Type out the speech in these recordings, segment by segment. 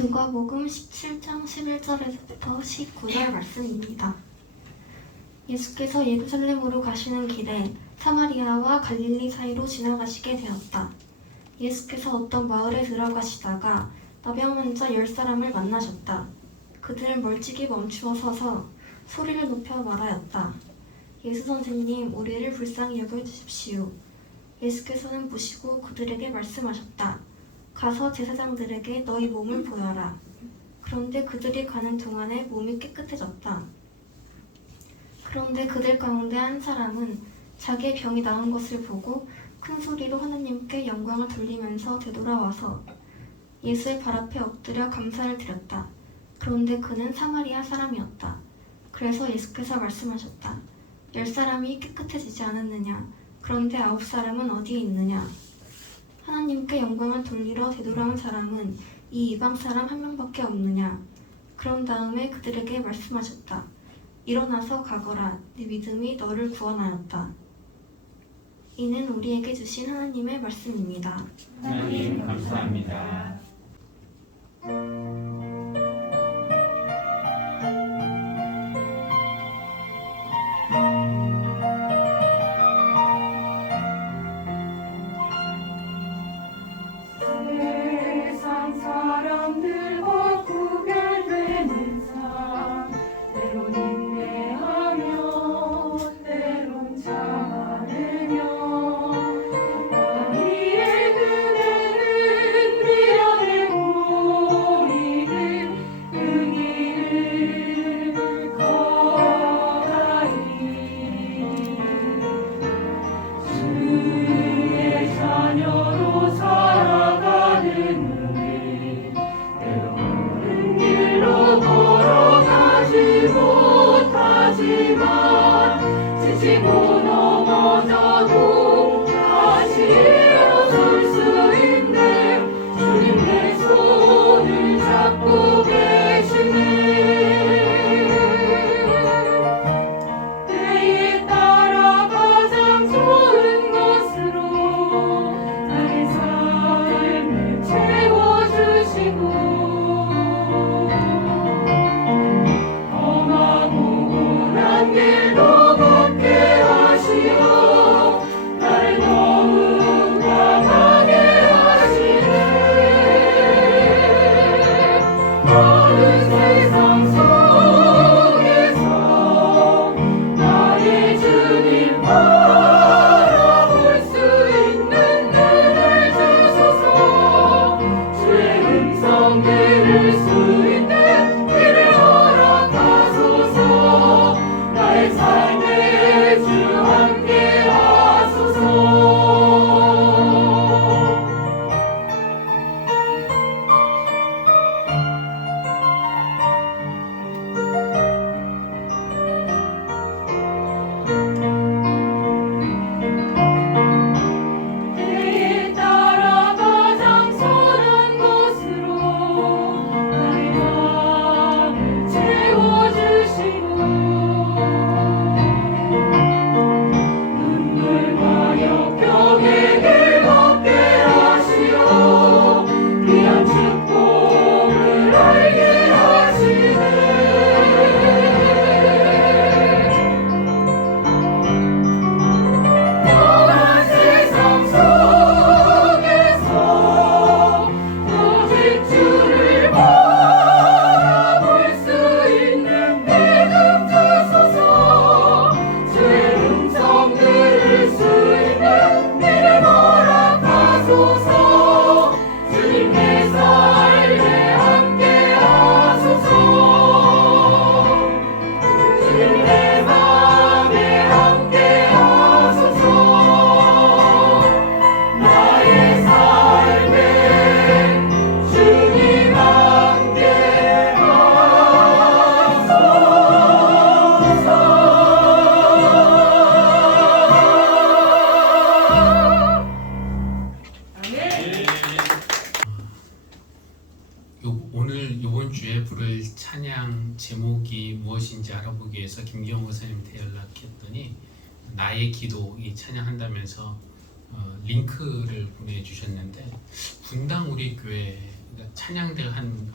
누가복음 17장 11절에서부터 19절 말씀입니다. 예수께서 예루살렘으로 가시는 길에 사마리아와 갈릴리 사이로 지나가시게 되었다. 예수께서 어떤 마을에 들어가시다가 나병 환자 10사람을 만나셨다. 그들은 멀찍이 멈추어 서서 소리를 높여 말하였다. 예수 선생님, 우리를 불쌍히 여겨주십시오. 예수께서는 보시고 그들에게 말씀하셨다. 가서 제사장들에게 너희 몸을 보여라. 그런데 그들이 가는 동안에 몸이 깨끗해졌다. 그런데 그들 가운데 한 사람은 자기의 병이 나은 것을 보고 큰 소리로 하나님께 영광을 돌리면서 되돌아와서 예수의 발 앞에 엎드려 감사를 드렸다. 그런데 그는 사마리아 사람이었다. 그래서 예수께서 말씀하셨다. 10사람이 깨끗해지지 않았느냐? 그런데 9사람은 어디에 있느냐? 하나님께 영광을 돌리러 되돌아온 사람은 이 이방 사람 한 명밖에 없느냐? 그런 다음에 그들에게 말씀하셨다. 일어나서 가거라. 네 믿음이 너를 구원하였다. 이는 우리에게 주신 하나님의 말씀입니다. 하나님 감사합니다. 세상 사람들과 구별되는 삶 때론 인내하며 때론 참으며 나의 그대는 미련에 보이는 그 길을 걸어가리 주의 자녀로 살아가는 우리 때로는 길로 걸어가지 못하지만 지치고 넘어져도 다시 일어설 수 있는 주님의 손을 잡고 계시네. 때에 따라 가장 좋은 것으로 나의 삶을 채워주시고 험하고 고난 길도 걷게 하시어 나를 더욱 강하게 하시네. 어두운 세상 속에서 나의 주님 바라볼 수 있는 눈을 주소서. 주의 음성 들을 수 있는 길을 허락하소서. 나의 삶에 주 함께 하소서. 때에 따라 가장 선한 것으로 나의 마음을 채워주시고 눈물과 역경의 길 걷게 하시어 귀한 축복을 알게 하시네. 험한 세상 속에서 오직 주를 바라볼 수 있는 믿음 주소서. 주의 음성 들을 수 있는 믿음 허락하소서. 주님의 삶에 함께 하소서. 주님 내 맘에 함께 하소서. 나의 삶에 주님 함께 하소서. 오늘 이번 주에 부를 찬양 제목이 무엇인지 알아보기 위해서 김경호 선생님한테 연락했더니 나의 기도 이 찬양한다면서 링크를 보내주셨는데 분당 우리 교회 그러니까 찬양대 한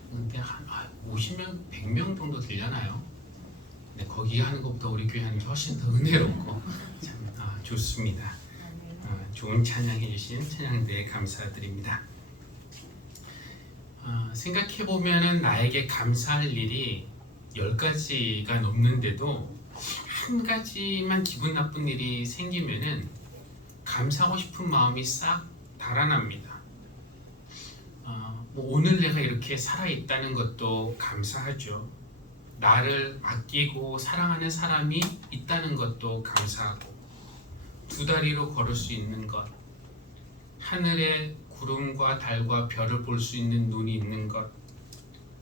50명, 100명 정도 되려나요? 근데 거기 하는 것보다 우리 교회 하는 게 훨씬 더 은혜롭고 참 좋습니다. 좋은 찬양해 주신 찬양대에 감사드립니다. 생각해 보면은 나에게 감사할 일이 10가지가 넘는데도 한 가지만 기분 나쁜 일이 생기면은 감사하고 싶은 마음이 싹 달아납니다. 오늘 내가 이렇게 살아있다는 것도 감사하죠. 나를 아끼고 사랑하는 사람이 있다는 것도 감사하고, 두 다리로 걸을 수 있는 것, 하늘에 구름과 달과 별을 볼 수 있는 눈이 있는 것,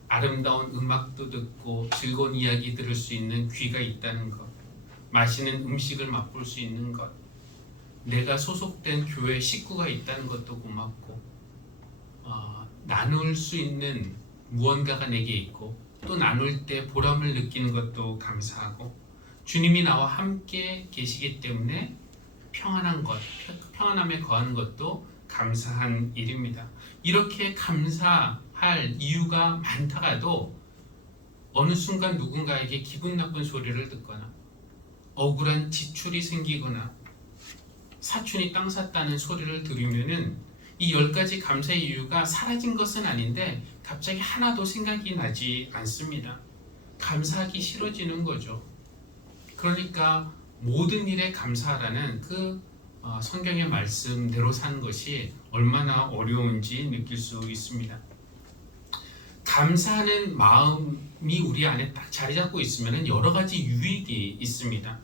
아름다운 음악도 듣고 즐거운 이야기 들을 수 있는 귀가 있다는 것, 맛있는 음식을 맛볼 수 있는 것, 내가 소속된 교회 식구가 있다는 것도 고맙고, 나눌 수 있는 무언가가 내게 있고 또 나눌 때 보람을 느끼는 것도 감사하고, 주님이 나와 함께 계시기 때문에 평안한 것, 평안함에 거하는 것도 감사한 일입니다. 이렇게 감사할 이유가 많다가도 어느 순간 누군가에게 기분 나쁜 소리를 듣거나 억울한 지출이 생기거나 사촌이 땅 샀다는 소리를 들으면은 이 10가지 감사의 이유가 사라진 것은 아닌데 갑자기 하나도 생각이 나지 않습니다. 감사하기 싫어지는 거죠. 그러니까 모든 일에 감사하라는 그 성경의 말씀대로 사는 것이 얼마나 어려운지 느낄 수 있습니다. 감사하는 마음이 우리 안에 딱 자리 잡고 있으면 여러 가지 유익이 있습니다.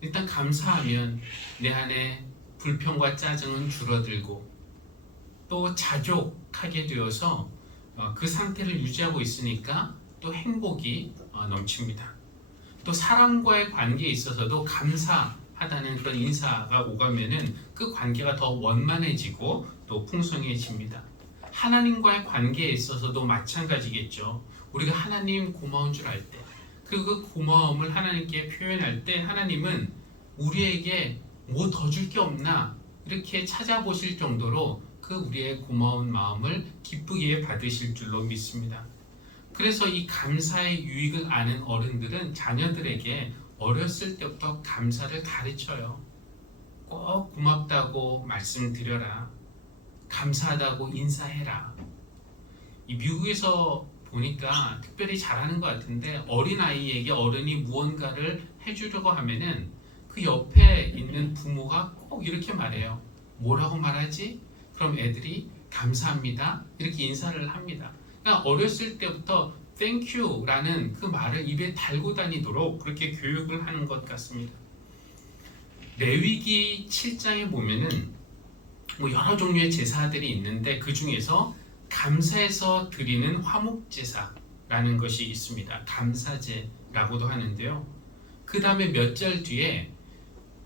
일단 감사하면 내 안에 불평과 짜증은 줄어들고 또 자족하게 되어서 그 상태를 유지하고 있으니까 또 행복이 넘칩니다. 또 사람과의 관계에 있어서도 감사하다는 그런 인사가 오가면은 그 관계가 더 원만해지고 또 풍성해집니다. 하나님과의 관계에 있어서도 마찬가지겠죠. 우리가 하나님 고마운 줄 알 때, 그 고마움을 하나님께 표현할 때 하나님은 우리에게 뭐 더 줄 게 없나 이렇게 찾아보실 정도로 그 우리의 고마운 마음을 기쁘게 받으실 줄로 믿습니다. 그래서 이 감사의 유익을 아는 어른들은 자녀들에게 어렸을 때부터 감사를 가르쳐요. 꼭 고맙다고 말씀드려라. 감사하다고 인사해라. 이 미국에서 보니까 특별히 잘하는 것 같은데, 어린아이에게 어른이 무언가를 해주려고 하면은 그 옆에 있는 부모가 꼭 이렇게 말해요. 뭐라고 말하지? 그럼 애들이 감사합니다 이렇게 인사를 합니다. 그러니까 어렸을 때부터 Thank you라는 그 말을 입에 달고 다니도록 그렇게 교육을 하는 것 같습니다. 레위기 7장에 보면은 여러 종류의 제사들이 있는데 그 중에서 감사해서 드리는 화목제사라는 것이 있습니다. 감사제라고도 하는데요. 그 다음에 몇 절 뒤에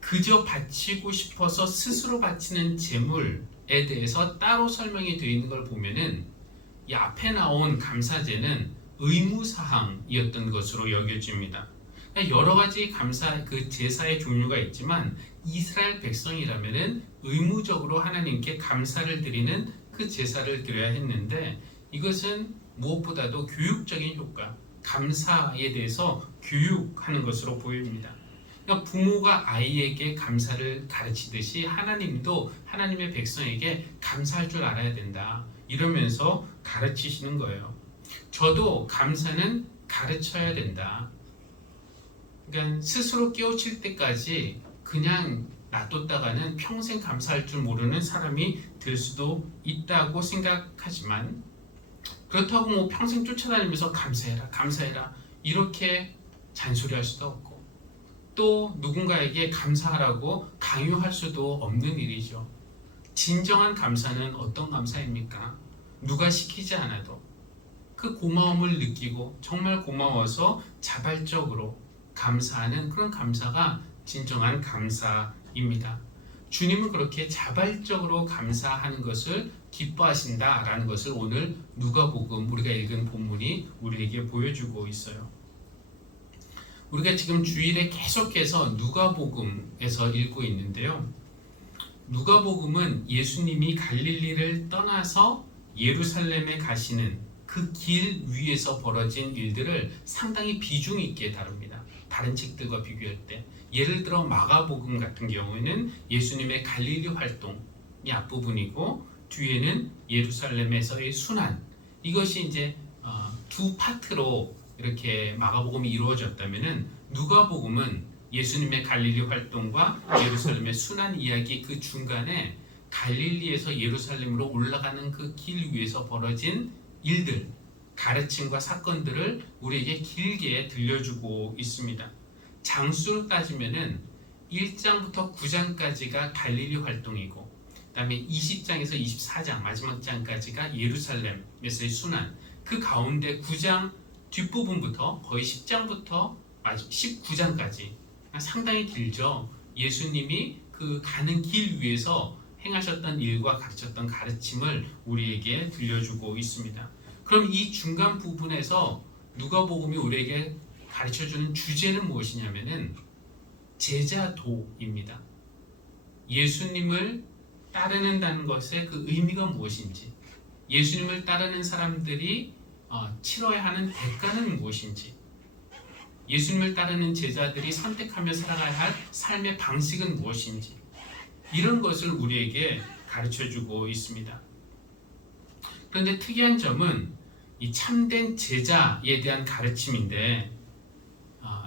그저 바치고 싶어서 스스로 바치는 제물에 대해서 따로 설명이 되어 있는 걸 보면은 이 앞에 나온 감사제는 의무사항이었던 것으로 여겨집니다. 그러니까 여러 가지 감사 그 제사의 종류가 있지만 이스라엘 백성이라면은 의무적으로 하나님께 감사를 드리는 그 제사를 드려야 했는데, 이것은 무엇보다도 교육적인 효과, 감사에 대해서 교육하는 것으로 보입니다. 그러니까 부모가 아이에게 감사를 가르치듯이 하나님도 하나님의 백성에게 감사할 줄 알아야 된다 이러면서 가르치시는 거예요. 저도 감사는 가르쳐야 된다. 그러니까 스스로 깨우칠 때까지 그냥 놔뒀다가는 평생 감사할 줄 모르는 사람이 될 수도 있다고 생각하지만, 그렇다고 평생 쫓아다니면서 감사해라 이렇게 잔소리할 수도 없고, 또 누군가에게 감사하라고 강요할 수도 없는 일이죠. 진정한 감사는 어떤 감사입니까? 누가 시키지 않아도 그 고마움을 느끼고 정말 고마워서 자발적으로 감사하는 그런 감사가 진정한 감사입니다. 주님은 그렇게 자발적으로 감사하는 것을 기뻐하신다라는 것을 오늘 누가복음 우리가 읽은 본문이 우리에게 보여주고 있어요. 우리가 지금 주일에 계속해서 누가복음에서 읽고 있는데요. 누가복음은 예수님이 갈릴리를 떠나서 예루살렘에 가시는 그 길 위에서 벌어진 일들을 상당히 비중 있게 다룹니다. 다른 책들과 비교할 때 예를 들어 마가복음 같은 경우에는 예수님의 갈릴리 활동이 앞부분이고 뒤에는 예루살렘에서의 순환, 이것이 이제 두 파트로 이렇게 마가복음이 이루어졌다면은 누가복음은 예수님의 갈릴리 활동과 예루살렘의 순환 이야기 그 중간에 갈릴리에서 예루살렘으로 올라가는 그 길 위에서 벌어진 일들, 가르침과 사건들을 우리에게 길게 들려주고 있습니다. 장수로 따지면은 1장부터 9장까지가 갈릴리 활동이고 그다음에 20장에서 24장 마지막 장까지가 예루살렘에서의 순환, 그 가운데 9장 뒷부분부터 거의 10장부터 19장까지 상당히 길죠. 예수님이 그 가는 길 위에서 행하셨던 일과 가르쳤던 가르침을 우리에게 들려주고 있습니다. 그럼 이 중간 부분에서 누가복음이 우리에게 가르쳐주는 주제는 무엇이냐면은 제자도입니다. 예수님을 따르는다는 것의 그 의미가 무엇인지, 예수님을 따르는 사람들이 치러야 하는 대가는 무엇인지, 예수님을 따르는 제자들이 선택하며 살아가야 할 삶의 방식은 무엇인지, 이런 것을 우리에게 가르쳐주고 있습니다. 그런데 특이한 점은 이 참된 제자에 대한 가르침인데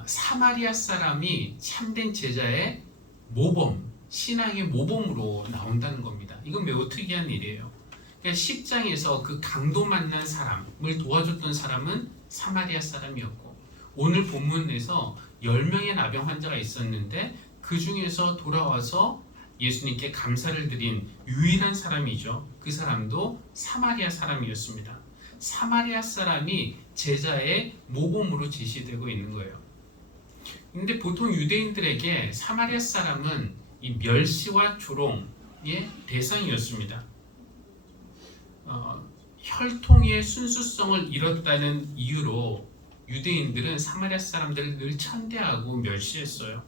사마리아 사람이 참된 제자의 모범, 신앙의 모범으로 나온다는 겁니다. 이건 매우 특이한 일이에요. 그러니까 10장에서 그 강도 만난 사람을 도와줬던 사람은 사마리아 사람이었고, 오늘 본문에서 10명의 나병 환자가 있었는데 그 중에서 돌아와서 예수님께 감사를 드린 유일한 사람이죠. 그 사람도 사마리아 사람이었습니다. 사마리아 사람이 제자의 모범으로 제시되고 있는 거예요. 근데 보통 유대인들에게 사마리아 사람은 이 멸시와 조롱의 대상이었습니다. 혈통의 순수성을 잃었다는 이유로 유대인들은 사마리아 사람들을 늘 천대하고 멸시했어요.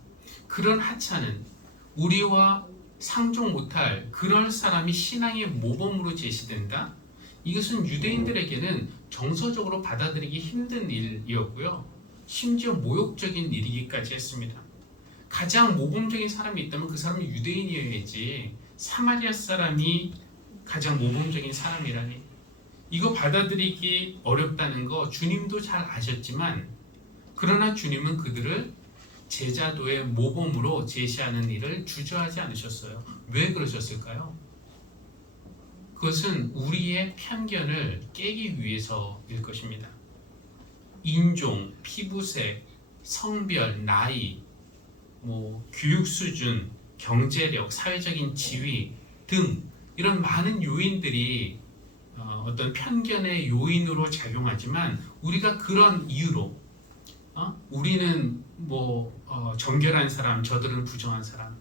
그런 하찮은, 우리와 상종 못할 그런 사람이 신앙의 모범으로 제시된다? 이것은 유대인들에게는 정서적으로 받아들이기 힘든 일이었고요. 심지어 모욕적인 일이기까지 했습니다. 가장 모범적인 사람이 있다면 그 사람은 유대인이어야지 사마리아 사람이 가장 모범적인 사람이라니, 이거 받아들이기 어렵다는 거 주님도 잘 아셨지만, 그러나 주님은 그들을 제자도의 모범으로 제시하는 일을 주저하지 않으셨어요. 왜 그러셨을까요? 그것은 우리의 편견을 깨기 위해서일 것입니다. 인종, 피부색, 성별, 나이, 교육 수준, 경제력, 사회적인 지위 등 이런 많은 요인들이 어떤 편견의 요인으로 작용하지만, 우리가 그런 이유로 우리는 정결한 사람, 저들은 부정한 사람,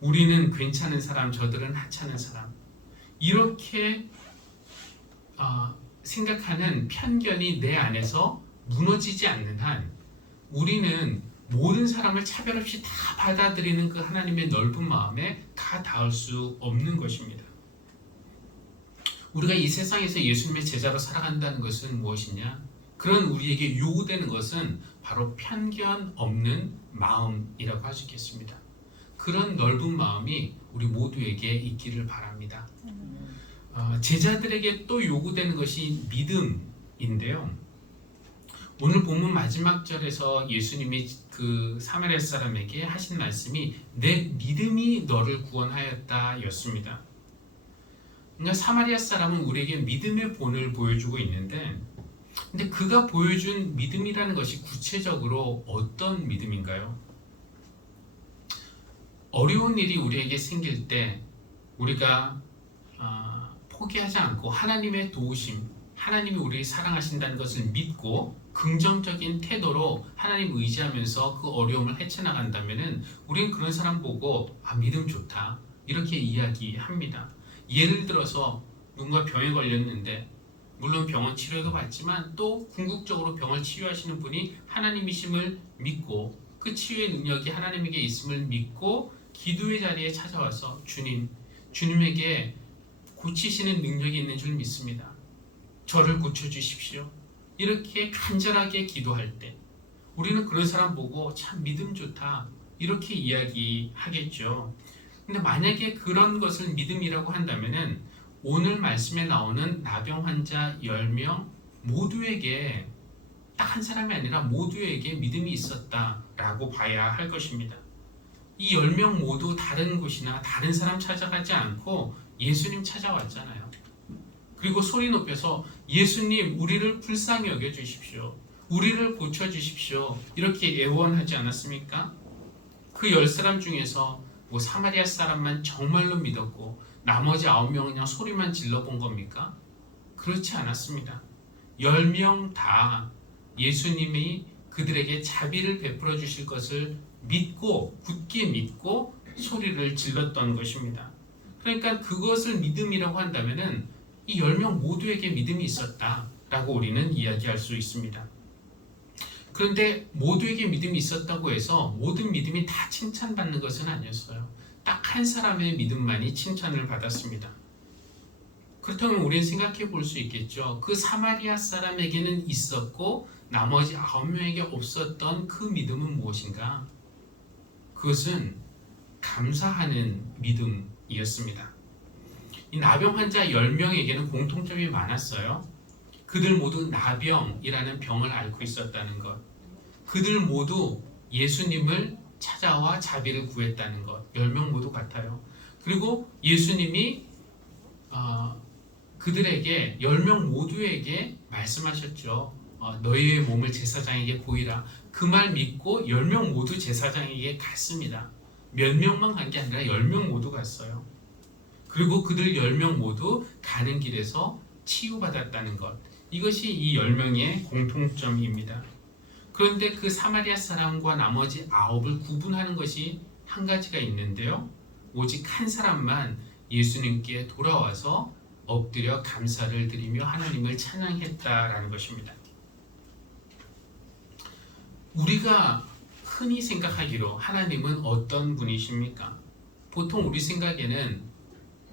우리는 괜찮은 사람, 저들은 하찮은 사람, 이렇게 생각하는 편견이 내 안에서 무너지지 않는 한 우리는 모든 사람을 차별 없이 다 받아들이는 그 하나님의 넓은 마음에 다 닿을 수 없는 것입니다. 우리가 이 세상에서 예수님의 제자로 살아간다는 것은 무엇이냐? 그런 우리에게 요구되는 것은 바로 편견 없는 마음이라고 할 수 있겠습니다. 그런 넓은 마음이 우리 모두에게 있기를 바랍니다. 제자들에게 또 요구되는 것이 믿음인데요. 오늘 본문 마지막 절에서 예수님이 그 사마리아 사람에게 하신 말씀이 내 믿음이 너를 구원하였다 였습니다. 그러니까 사마리아 사람은 우리에게 믿음의 본을 보여주고 있는데, 근데 그가 보여준 믿음이라는 것이 구체적으로 어떤 믿음인가요? 어려운 일이 우리에게 생길 때 우리가 포기하지 않고 하나님의 도우심, 하나님이 우리를 사랑하신다는 것을 믿고 긍정적인 태도로 하나님 의지하면서 그 어려움을 헤쳐나간다면 우리는 그런 사람 보고 믿음 좋다 이렇게 이야기합니다. 예를 들어서 누군가 병에 걸렸는데, 물론 병원 치료도 받지만 또 궁극적으로 병을 치유하시는 분이 하나님이심을 믿고 그 치유의 능력이 하나님에게 있음을 믿고 기도의 자리에 찾아와서 주님에게 고치시는 능력이 있는 줄 믿습니다. 저를 고쳐주십시오. 이렇게 간절하게 기도할 때 우리는 그런 사람 보고 참 믿음 좋다 이렇게 이야기하겠죠. 근데 만약에 그런 것을 믿음이라고 한다면은 오늘 말씀에 나오는 나병 환자 10명 모두에게 딱 한 사람이 아니라 모두에게 믿음이 있었다라고 봐야 할 것입니다. 이 10명 모두 다른 곳이나 다른 사람 찾아가지 않고 예수님 찾아왔잖아요. 그리고 소리 높여서 예수님 우리를 불쌍히 여겨주십시오. 우리를 고쳐주십시오. 이렇게 애원하지 않았습니까? 그 10사람 중에서 뭐 사마리아 사람만 정말로 믿었고 나머지 9명은 그냥 소리만 질러본 겁니까? 그렇지 않았습니다. 10명 다 예수님이 그들에게 자비를 베풀어 주실 것을 믿고 굳게 믿고 소리를 질렀던 것입니다. 그러니까 그것을 믿음이라고 한다면은 이 10명 모두에게 믿음이 있었다라고 우리는 이야기할 수 있습니다. 그런데 모두에게 믿음이 있었다고 해서 모든 믿음이 다 칭찬받는 것은 아니었어요. 딱 한 사람의 믿음만이 칭찬을 받았습니다. 그렇다면 우리는 생각해 볼 수 있겠죠. 그 사마리아 사람에게는 있었고 나머지 9명에게 없었던 그 믿음은 무엇인가? 그것은 감사하는 믿음이었습니다. 이 나병 환자 10명에게는 공통점이 많았어요. 그들 모두 나병이라는 병을 앓고 있었다는 것. 그들 모두 예수님을 찾아와 자비를 구했다는 것. 10명 모두 같아요. 그리고 예수님이 그들에게 10명 모두에게 말씀하셨죠. 너희의 몸을 제사장에게 보이라. 그 말 믿고 10명 모두 제사장에게 갔습니다. 몇 명만 간 게 아니라 10명 모두 갔어요. 그리고 그들 10명 모두 가는 길에서 치유받았다는 것. 이것이 이 10명의 공통점입니다. 그런데 그 사마리아 사람과 나머지 9을 구분하는 것이 한 가지가 있는데요. 오직 한 사람만 예수님께 돌아와서 엎드려 감사를 드리며 하나님을 찬양했다라는 것입니다. 우리가 흔히 생각하기로 하나님은 어떤 분이십니까? 보통 우리 생각에는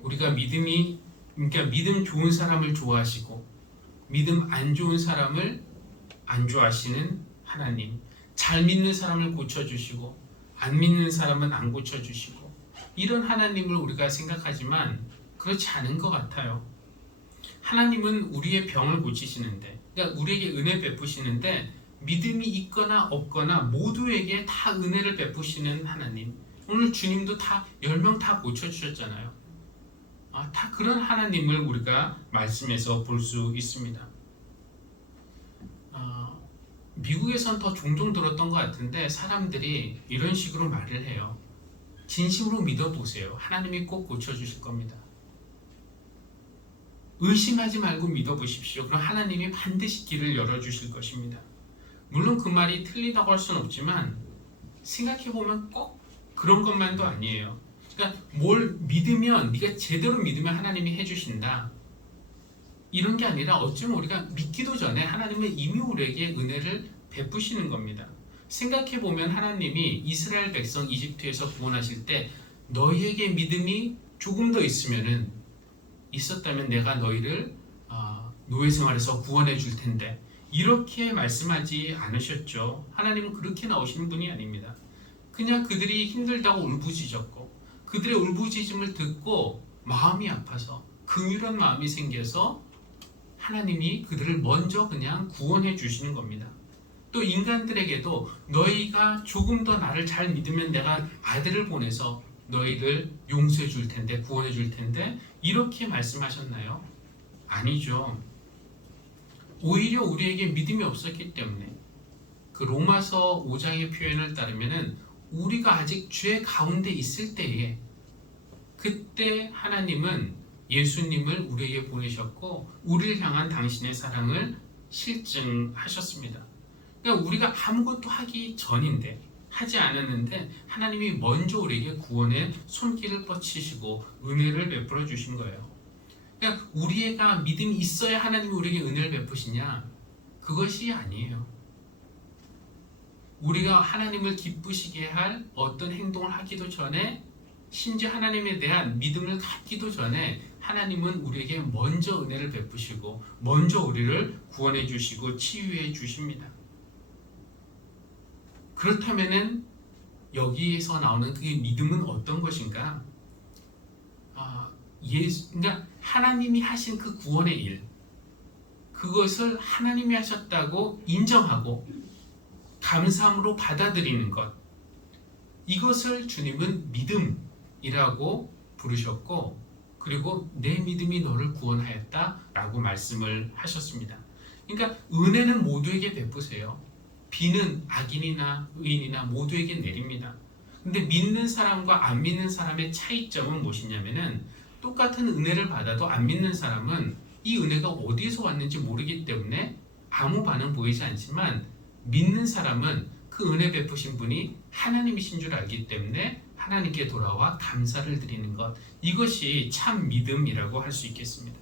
우리가 믿음 좋은 사람을 좋아하시고 믿음 안 좋은 사람을 안 좋아하시는 하나님, 잘 믿는 사람을 고쳐주시고 안 믿는 사람은 안 고쳐주시고 이런 하나님을 우리가 생각하지만 그렇지 않은 것 같아요. 하나님은 우리의 병을 고치시는데, 그러니까 우리에게 은혜 베푸시는데 믿음이 있거나 없거나 모두에게 다 은혜를 베푸시는 하나님. 오늘 주님도 다 10명 다 고쳐주셨잖아요. 다 그런 하나님을 우리가 말씀에서 볼 수 있습니다. 미국에선 더 종종 들었던 것 같은데 사람들이 이런 식으로 말을 해요. 진심으로 믿어보세요. 하나님이 꼭 고쳐주실 겁니다. 의심하지 말고 믿어보십시오. 그럼 하나님이 반드시 길을 열어주실 것입니다. 물론 그 말이 틀리다고 할 수는 없지만 생각해보면 꼭 그런 것만도 아니에요. 그러니까 뭘 믿으면 네가 제대로 믿으면 하나님이 해주신다. 이런 게 아니라 어쩌면 우리가 믿기도 전에 하나님은 이미 우리에게 은혜를 베푸시는 겁니다. 생각해보면 하나님이 이스라엘 백성 이집트에서 구원하실 때 너희에게 믿음이 조금 더 있었다면 내가 너희를 노예 생활에서 구원해 줄 텐데 이렇게 말씀하지 않으셨죠. 하나님은 그렇게 나오시는 분이 아닙니다. 그냥 그들이 힘들다고 울부짖었고 그들의 울부짖음을 듣고 마음이 아파서 긍휼한 마음이 생겨서 하나님이 그들을 먼저 그냥 구원해 주시는 겁니다. 또 인간들에게도 너희가 조금 더 나를 잘 믿으면 내가 아들을 보내서 너희를 용서해 줄 텐데 구원해 줄 텐데 이렇게 말씀하셨나요? 아니죠. 오히려 우리에게 믿음이 없었기 때문에 그 로마서 5장의 표현을 따르면은 우리가 아직 죄 가운데 있을 때에 그때 하나님은 예수님을 우리에게 보내셨고 우리를 향한 당신의 사랑을 실증하셨습니다. 그러니까 우리가 아무것도 하기 전인데 하지 않았는데 하나님이 먼저 우리에게 구원의 손길을 뻗치시고 은혜를 베풀어 주신 거예요. 그러니까 우리가 믿음이 있어야 하나님이 우리에게 은혜를 베푸시냐? 그것이 아니에요. 우리가 하나님을 기쁘시게 할 어떤 행동을 하기도 전에 심지어 하나님에 대한 믿음을 갖기도 전에 하나님은 우리에게 먼저 은혜를 베푸시고 먼저 우리를 구원해 주시고 치유해 주십니다. 그렇다면은 여기에서 나오는 그 믿음은 어떤 것인가? 그러니까 하나님이 하신 그 구원의 일, 그것을 하나님이 하셨다고 인정하고 감사함으로 받아들이는 것, 이것을 주님은 믿음이라고 부르셨고, 그리고 내 믿음이 너를 구원하였다라고 말씀을 하셨습니다. 그러니까 은혜는 모두에게 베푸세요. 비는 악인이나 의인이나 모두에게 내립니다. 근데 믿는 사람과 안 믿는 사람의 차이점은 무엇이냐면은, 똑같은 은혜를 받아도 안 믿는 사람은 이 은혜가 어디에서 왔는지 모르기 때문에 아무 반응 보이지 않지만, 믿는 사람은 그 은혜 베푸신 분이 하나님이신 줄 알기 때문에 하나님께 돌아와 감사를 드리는 것, 이것이 참 믿음이라고 할 수 있겠습니다.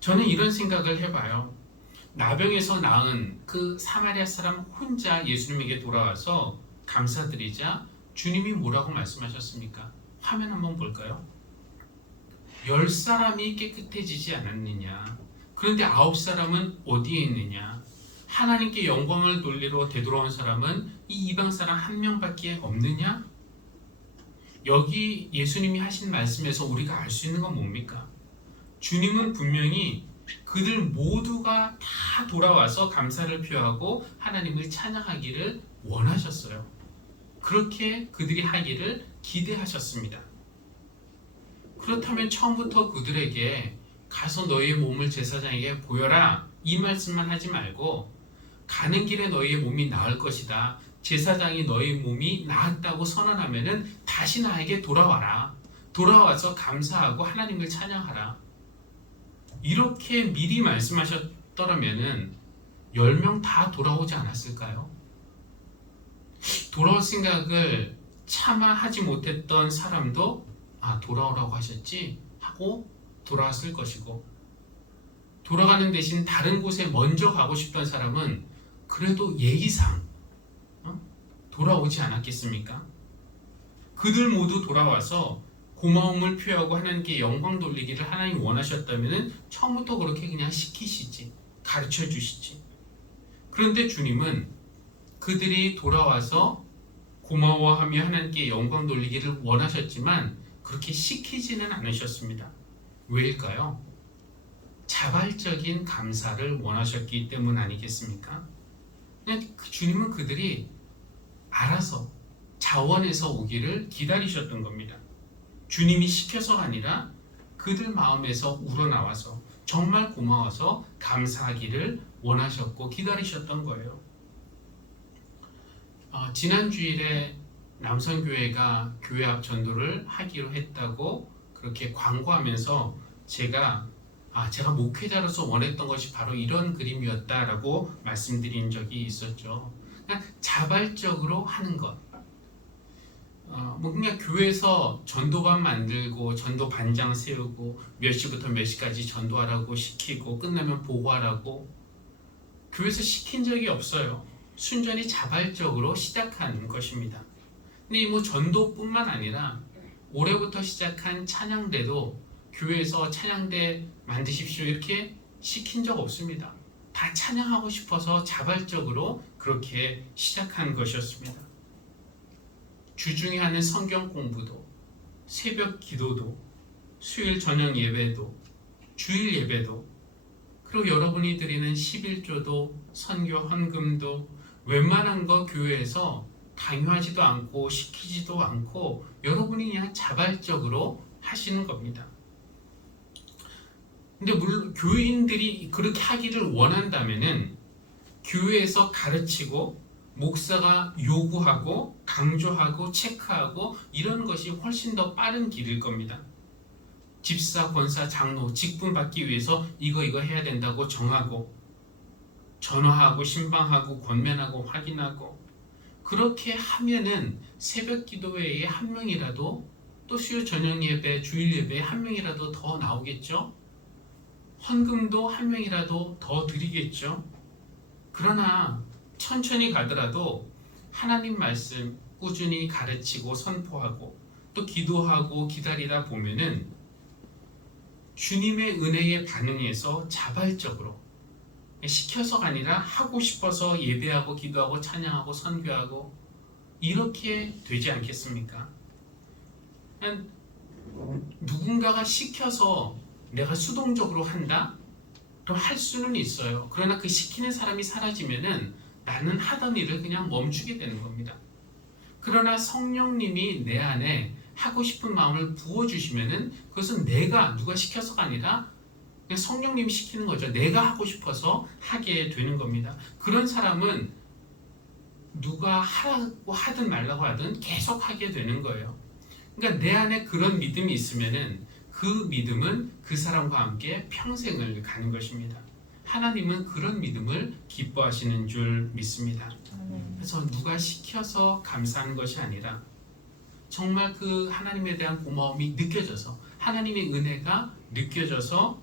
저는 이런 생각을 해봐요. 나병에서 나은 그 사마리아 사람 혼자 예수님에게 돌아와서 감사드리자 주님이 뭐라고 말씀하셨습니까? 화면 한번 볼까요? 10사람이 깨끗해지지 않았느냐? 그런데 9사람은 어디에 있느냐? 하나님께 영광을 돌리러 되돌아온 사람은 이 이방 사람 한 명밖에 없느냐? 여기 예수님이 하신 말씀에서 우리가 알 수 있는 건 뭡니까? 주님은 분명히 그들 모두가 다 돌아와서 감사를 표하고 하나님을 찬양하기를 원하셨어요. 그렇게 그들이 하기를 기대하셨습니다. 그렇다면 처음부터 그들에게 가서 너희의 몸을 제사장에게 보여라, 이 말씀만 하지 말고 가는 길에 너희의 몸이 나을 것이다, 제사장이 너희 몸이 나았다고 선언하면은 다시 나에게 돌아와라, 돌아와서 감사하고 하나님을 찬양하라, 이렇게 미리 말씀하셨더라면은 10명 다 돌아오지 않았을까요? 돌아올 생각을 차마 하지 못했던 사람도 돌아오라고 하셨지 하고 돌아왔을 것이고, 돌아가는 대신 다른 곳에 먼저 가고 싶던 사람은 그래도 예의상 돌아오지 않았겠습니까? 그들 모두 돌아와서 고마움을 표하고 하나님께 영광 돌리기를 하나님이 원하셨다면 처음부터 그렇게 그냥 시키시지, 가르쳐 주시지. 그런데 주님은 그들이 돌아와서 고마워하며 하나님께 영광 돌리기를 원하셨지만 그렇게 시키지는 않으셨습니다. 왜일까요? 자발적인 감사를 원하셨기 때문 아니겠습니까? 그냥 주님은 그들이 알아서 자원해서 오기를 기다리셨던 겁니다. 주님이 시켜서가 아니라 그들 마음에서 우러나와서 정말 고마워서 감사하기를 원하셨고 기다리셨던 거예요. 지난 주일에 남성교회가 교회 앞 전도를 하기로 했다고 그렇게 광고하면서 제가 목회자로서 원했던 것이 바로 이런 그림이었다라고 말씀드린 적이 있었죠. 그러니까 자발적으로 하는 것. 그냥 교회에서 전도반 만들고 전도 반장 세우고 몇 시부터 몇 시까지 전도하라고 시키고 끝나면 보고하라고 교회에서 시킨 적이 없어요. 순전히 자발적으로 시작한 것입니다. 근데 이 전도뿐만 아니라 올해부터 시작한 찬양대도 교회에서 찬양대 만드십시오 이렇게 시킨 적 없습니다. 다 찬양하고 싶어서 자발적으로 그렇게 시작한 것이었습니다. 주중에 하는 성경 공부도, 새벽 기도도, 수요일 저녁 예배도, 주일 예배도, 그리고 여러분이 드리는 11조도, 선교 헌금도 웬만한 거 교회에서 강요하지도 않고 시키지도 않고 여러분이 그냥 자발적으로 하시는 겁니다. 근데 물론 교인들이 그렇게 하기를 원한다면은 교회에서 가르치고 목사가 요구하고 강조하고 체크하고 이런 것이 훨씬 더 빠른 길일 겁니다. 집사, 권사, 장로 직분 받기 위해서 이거 해야 된다고 정하고 전화하고 신방하고 권면하고 확인하고 그렇게 하면은 새벽 기도회에 한 명이라도 또 수요 저녁 예배, 주일 예배에 한 명이라도 더 나오겠죠. 헌금도 한 명이라도 더 드리겠죠. 그러나 천천히 가더라도 하나님 말씀 꾸준히 가르치고 선포하고 또 기도하고 기다리다 보면은 주님의 은혜에 반응해서 자발적으로 시켜서가 아니라 하고 싶어서 예배하고 기도하고 찬양하고 선교하고 이렇게 되지 않겠습니까? 그냥 누군가가 시켜서 내가 수동적으로 한다? 그럼 할 수는 있어요. 그러나 그 시키는 사람이 사라지면은 나는 하던 일을 그냥 멈추게 되는 겁니다. 그러나 성령님이 내 안에 하고 싶은 마음을 부어주시면은 그것은 내가 누가 시켜서가 아니라 그냥 성령님이 시키는 거죠. 내가 하고 싶어서 하게 되는 겁니다. 그런 사람은 누가 하라고 하든 말라고 하든 계속 하게 되는 거예요. 그러니까 내 안에 그런 믿음이 있으면은 그 믿음은 그 사람과 함께 평생을 가는 것입니다. 하나님은 그런 믿음을 기뻐하시는 줄 믿습니다. 그래서 누가 시켜서 감사하는 것이 아니라 정말 그 하나님에 대한 고마움이 느껴져서 하나님의 은혜가 느껴져서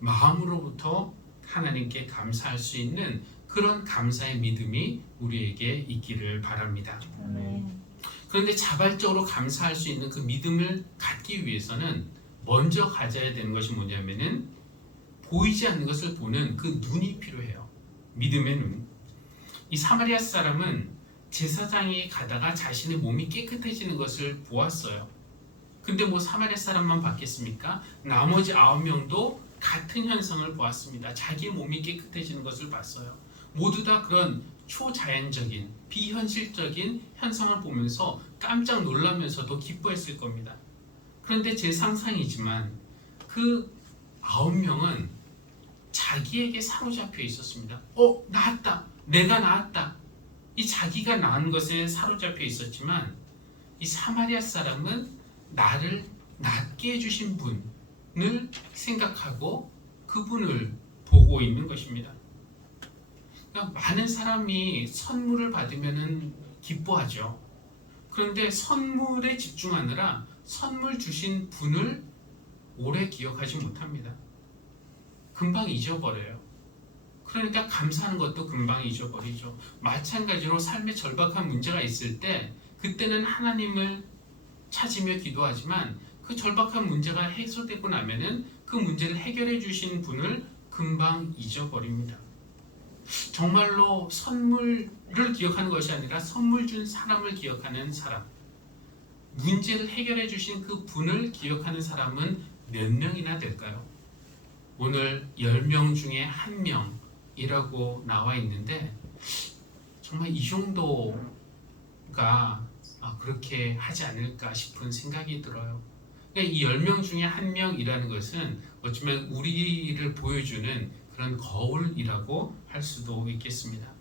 마음으로부터 하나님께 감사할 수 있는 그런 감사의 믿음이 우리에게 있기를 바랍니다. 그런데 자발적으로 감사할 수 있는 그 믿음을 갖기 위해서는 먼저 가져야 되는 것이 뭐냐면은 보이지 않는 것을 보는 그 눈이 필요해요. 믿음의 눈. 이 사마리아 사람은 제사장이 가다가 자신의 몸이 깨끗해지는 것을 보았어요. 근데 뭐 사마리아 사람만 봤겠습니까? 나머지 9명도 같은 현상을 보았습니다. 자기 몸이 깨끗해지는 것을 봤어요. 모두 다 그런 초자연적인 비현실적인 현상을 보면서 깜짝 놀라면서도 기뻐했을 겁니다. 그런데 제 상상이지만 그 9명은 자기에게 사로잡혀 있었습니다. 나았다. 내가 나았다. 이 자기가 나은 것에 사로잡혀 있었지만 이 사마리아 사람은 나를 낫게 해주신 분을 생각하고 그분을 보고 있는 것입니다. 그러니까 많은 사람이 선물을 받으면 기뻐하죠. 그런데 선물에 집중하느라 선물 주신 분을 오래 기억하지 못합니다. 금방 잊어버려요. 그러니까 감사하는 것도 금방 잊어버리죠. 마찬가지로 삶에 절박한 문제가 있을 때 그때는 하나님을 찾으며 기도하지만 그 절박한 문제가 해소되고 나면은 그 문제를 해결해 주신 분을 금방 잊어버립니다. 정말로 선물을 기억하는 것이 아니라 선물 준 사람을 기억하는 사람, 문제를 해결해 주신 그 분을 기억하는 사람은 몇 명이나 될까요? 오늘 10명 중에 1명이라고 나와 있는데 정말 이 정도가 그렇게 하지 않을까 싶은 생각이 들어요. 그러니까 이 10명 중에 1명이라는 것은 어쩌면 우리를 보여주는 그런 거울이라고 할 수도 있겠습니다.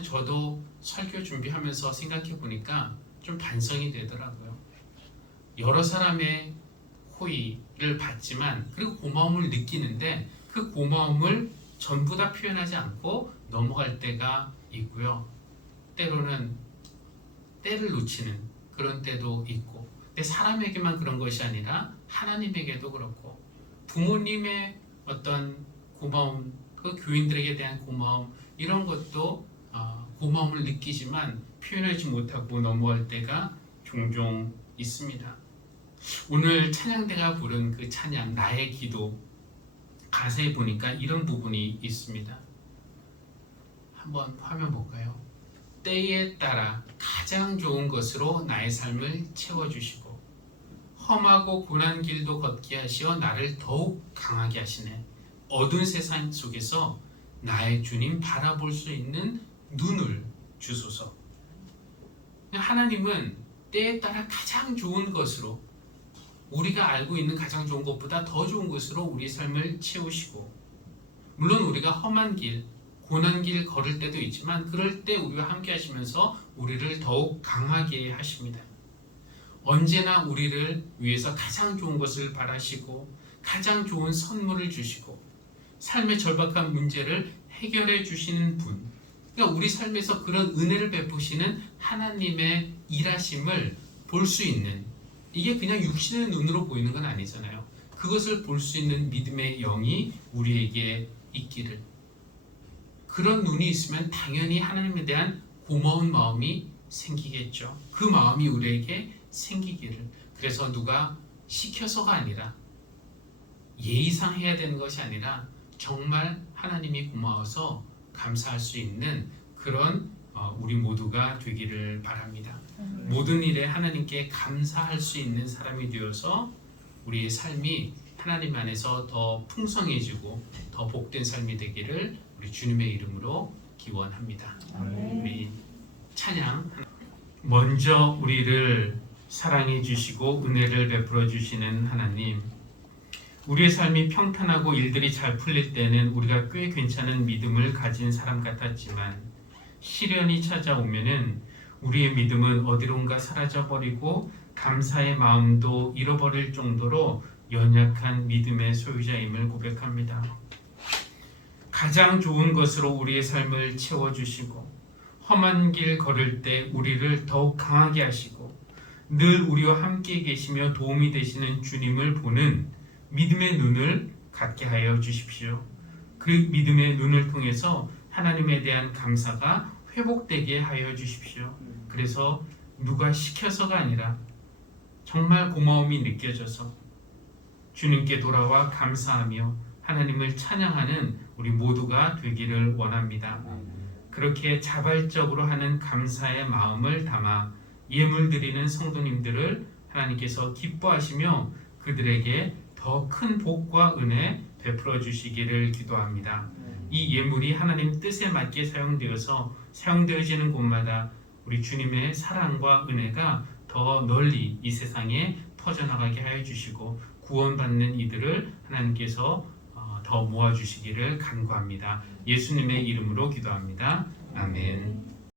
저도 설교 준비하면서 생각해 보니까 좀 반성이 되더라고요. 여러 사람의 호의를 받지만 그리고 고마움을 느끼는데 그 고마움을 전부 다 표현하지 않고 넘어갈 때가 있고요. 때로는 때를 놓치는 그런 때도 있고, 근데 사람에게만 그런 것이 아니라 하나님에게도 그렇고 부모님의 어떤 고마움, 그 교인들에게 대한 고마움 이런 것도 고마움을 느끼지만 표현하지 못하고 넘어갈 때가 종종 있습니다. 오늘 찬양대가 부른 그 찬양 나의 기도 가사에 보니까 이런 부분이 있습니다. 한번 화면 볼까요? 때에 따라 가장 좋은 것으로 나의 삶을 채워주시고 험하고 고난 길도 걷게 하시어 나를 더욱 강하게 하시네. 어두운 세상 속에서 나의 주님 바라볼 수 있는 눈을 주소서. 하나님은 때에 따라 가장 좋은 것으로 우리가 알고 있는 가장 좋은 것보다 더 좋은 것으로 우리 삶을 채우시고, 물론 우리가 험한 길, 고난 길 걸을 때도 있지만 그럴 때 우리와 함께 하시면서 우리를 더욱 강하게 하십니다. 언제나 우리를 위해서 가장 좋은 것을 바라시고 가장 좋은 선물을 주시고 삶의 절박한 문제를 해결해 주시는 분, 그러니까 우리 삶에서 그런 은혜를 베푸시는 하나님의 일하심을 볼 수 있는, 이게 그냥 육신의 눈으로 보이는 건 아니잖아요. 그것을 볼 수 있는 믿음의 영이 우리에게 있기를, 그런 눈이 있으면 당연히 하나님에 대한 고마운 마음이 생기겠죠. 그 마음이 우리에게 생기기를, 그래서 누가 시켜서가 아니라 예의상 해야 되는 것이 아니라 정말 하나님이 고마워서 감사할 수 있는 그런 우리 모두가 되기를 바랍니다. 모든 일에 하나님께 감사할 수 있는 사람이 되어서 우리의 삶이 하나님 안에서 더 풍성해지고 더 복된 삶이 되기를 우리 주님의 이름으로 기원합니다. 우리 찬양. 먼저 우리를 사랑해 주시고 은혜를 베풀어 주시는 하나님, 우리의 삶이 평탄하고 일들이 잘 풀릴 때는 우리가 꽤 괜찮은 믿음을 가진 사람 같았지만 시련이 찾아오면은 우리의 믿음은 어디론가 사라져버리고 감사의 마음도 잃어버릴 정도로 연약한 믿음의 소유자임을 고백합니다. 가장 좋은 것으로 우리의 삶을 채워주시고 험한 길 걸을 때 우리를 더욱 강하게 하시고 늘 우리와 함께 계시며 도움이 되시는 주님을 보는 믿음의 눈을 갖게 하여 주십시오. 그 믿음의 눈을 통해서 하나님에 대한 감사가 회복되게 하여 주십시오. 그래서 누가 시켜서가 아니라 정말 고마움이 느껴져서 주님께 돌아와 감사하며 하나님을 찬양하는 우리 모두가 되기를 원합니다. 그렇게 자발적으로 하는 감사의 마음을 담아 예물 드리는 성도님들을 하나님께서 기뻐하시며 그들에게 더 큰 복과 은혜 베풀어 주시기를 기도합니다. 이 예물이 하나님 뜻에 맞게 사용되어지는 곳마다 우리 주님의 사랑과 은혜가 더 널리 이 세상에 퍼져나가게 하여 주시고 구원받는 이들을 하나님께서 더 모아주시기를 간구합니다. 예수님의 이름으로 기도합니다. 아멘.